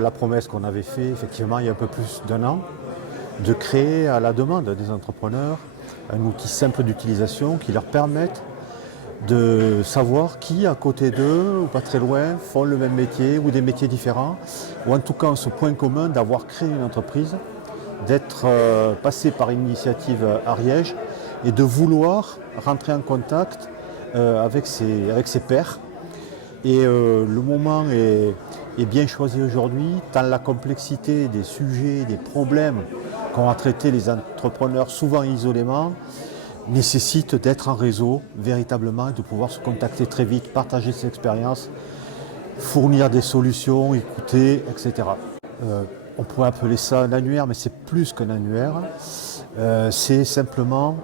la promesse qu'on avait faite, effectivement, il y a un peu plus d'1 an, de créer à la demande des entrepreneurs un outil simple d'utilisation qui leur permette de savoir qui, à côté d'eux, ou pas très loin, font le même métier ou des métiers différents, ou en tout cas ce point commun d'avoir créé une entreprise, d'être passé par une initiative Ariège et de vouloir rentrer en contact avec ses pairs. Et le moment est bien choisi aujourd'hui, tant la complexité des sujets, des problèmes qu'ont à traiter les entrepreneurs, souvent isolément, nécessite d'être en réseau véritablement et de pouvoir se contacter très vite, partager ses expériences, fournir des solutions, écouter, etc. On pourrait appeler ça un annuaire, mais c'est plus qu'un annuaire. C'est simplement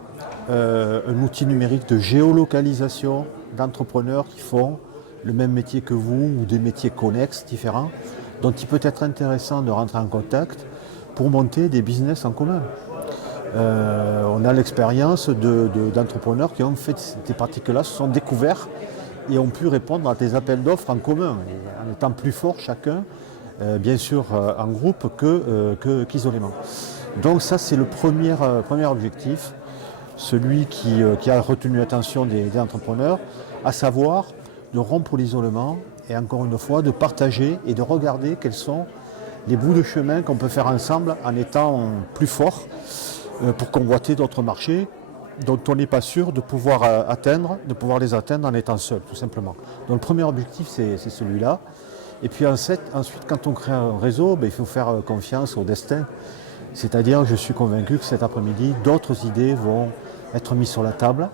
un outil numérique de géolocalisation d'entrepreneurs qui font le même métier que vous ou des métiers connexes, différents, dont il peut être intéressant de rentrer en contact pour monter des business en commun. On a l'expérience d'entrepreneurs qui ont fait ces pratiques-là, se sont découverts et ont pu répondre à des appels d'offres en commun, en étant plus forts chacun, bien sûr en groupe qu'isolément. Donc ça c'est le premier objectif, celui qui a retenu l'attention des entrepreneurs, à savoir de rompre l'isolement et encore une fois de partager et de regarder quels sont les bouts de chemin qu'on peut faire ensemble en étant plus forts pour convoiter d'autres marchés dont on n'est pas sûr de pouvoir les atteindre en étant seul, tout simplement. Donc le premier objectif, c'est celui-là. Et puis ensuite, quand on crée un réseau, il faut faire confiance au destin. C'est-à-dire, je suis convaincu que cet après-midi, d'autres idées vont être mises sur la table,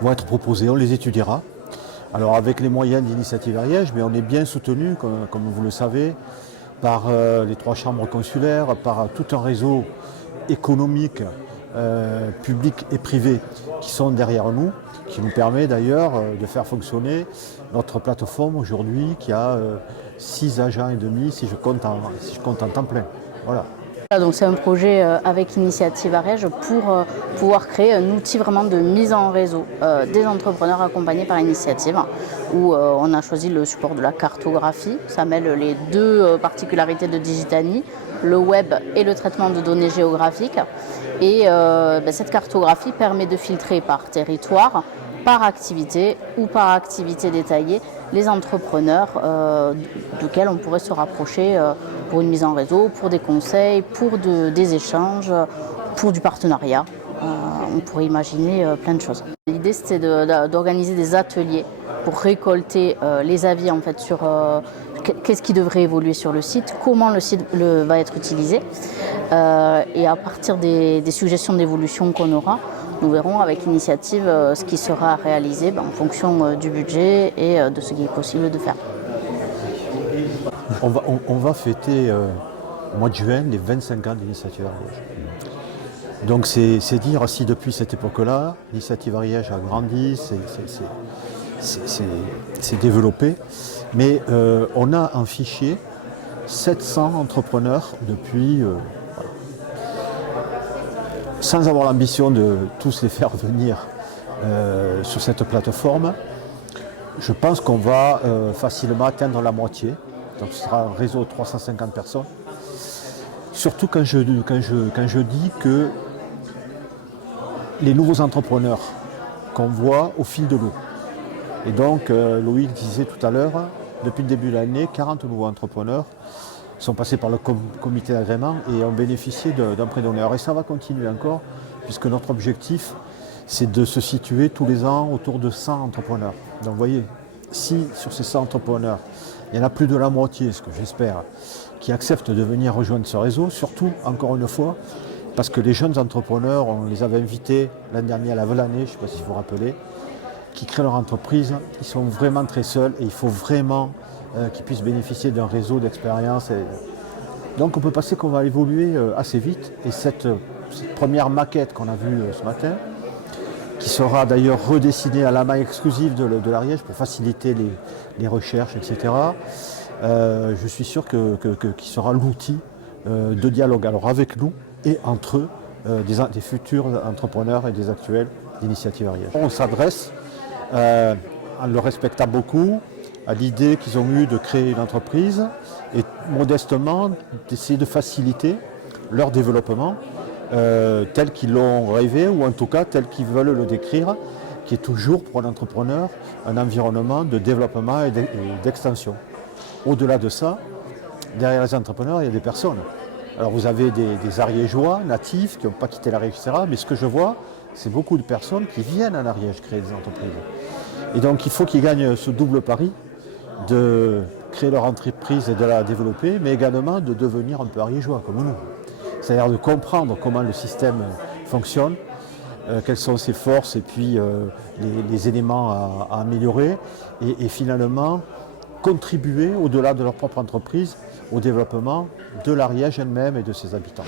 vont être proposées, on les étudiera. Alors avec les moyens d'Initiative Ariège, on est bien soutenu, comme vous le savez, par les 3 chambres consulaires, par tout un réseau économique, public et privé qui sont derrière nous, qui nous permet d'ailleurs de faire fonctionner notre plateforme aujourd'hui qui a 6 agents et demi si je compte en temps plein. Voilà. Donc c'est un projet avec Initiative Ariège pour pouvoir créer un outil vraiment de mise en réseau des entrepreneurs accompagnés par Initiative, où on a choisi le support de la cartographie. Ça mêle les 2 particularités de Digitani, le web et le traitement de données géographiques. Et cette cartographie permet de filtrer par territoire, par activité ou par activité détaillée les entrepreneurs desquels on pourrait se rapprocher pour une mise en réseau, pour des conseils, pour des échanges, pour du partenariat. On pourrait imaginer plein de choses. L'idée c'était d'organiser des ateliers pour récolter les avis en fait, sur qu'est-ce qui devrait évoluer sur le site, comment le site va être utilisé. Et à partir des suggestions d'évolution qu'on aura, nous verrons avec l'initiative ce qui sera réalisé en fonction du budget et de ce qui est possible de faire. On va fêter au mois de juin les 25 ans d'Initiative Ariège. Donc c'est dire si depuis cette époque-là, l'Initiative Ariège a grandi, s'est développé, mais on a en fichier 700 entrepreneurs depuis... Sans avoir l'ambition de tous les faire venir sur cette plateforme, je pense qu'on va facilement atteindre la moitié. Donc ce sera un réseau de 350 personnes. Surtout quand je dis que les nouveaux entrepreneurs qu'on voit au fil de l'eau. Et donc Loïc disait tout à l'heure, depuis le début de l'année, 40 nouveaux entrepreneurs sont passés par le comité d'agrément et ont bénéficié d'un prêt d'honneur. Et ça va continuer encore, puisque notre objectif, c'est de se situer tous les ans autour de 100 entrepreneurs. Donc vous voyez, si sur ces 100 entrepreneurs, il y en a plus de la moitié, ce que j'espère, qui acceptent de venir rejoindre ce réseau, surtout, encore une fois, parce que les jeunes entrepreneurs, on les avait invités l'année dernière, la année, je ne sais pas si vous vous rappelez, qui créent leur entreprise, ils sont vraiment très seuls et il faut vraiment qu'ils puissent bénéficier d'un réseau d'expérience. Donc on peut penser qu'on va évoluer assez vite. Et cette première maquette qu'on a vue ce matin, qui sera d'ailleurs redessinée à la main exclusive de l'Ariège pour faciliter les recherches, etc., je suis sûr qu'il sera l'outil de dialogue alors avec nous et entre eux, des futurs entrepreneurs et des actuels d'Initiative Ariège. On s'adresse en le respectant beaucoup, à l'idée qu'ils ont eue de créer une entreprise et modestement d'essayer de faciliter leur développement tel qu'ils l'ont rêvé ou en tout cas tel qu'ils veulent le décrire, qui est toujours pour un entrepreneur un environnement de développement et d'extension. Au-delà de ça, derrière les entrepreneurs, il y a des personnes. Alors vous avez des Ariégeois natifs qui n'ont pas quitté l'Ariège, etc. Mais ce que je vois, c'est beaucoup de personnes qui viennent en Ariège créer des entreprises. Et donc il faut qu'ils gagnent ce double pari de créer leur entreprise et de la développer, mais également de devenir un peu ariégeois comme nous. C'est-à-dire de comprendre comment le système fonctionne, quelles sont ses forces et puis les éléments à améliorer et finalement contribuer au-delà de leur propre entreprise au développement de l'Ariège elle-même et de ses habitants.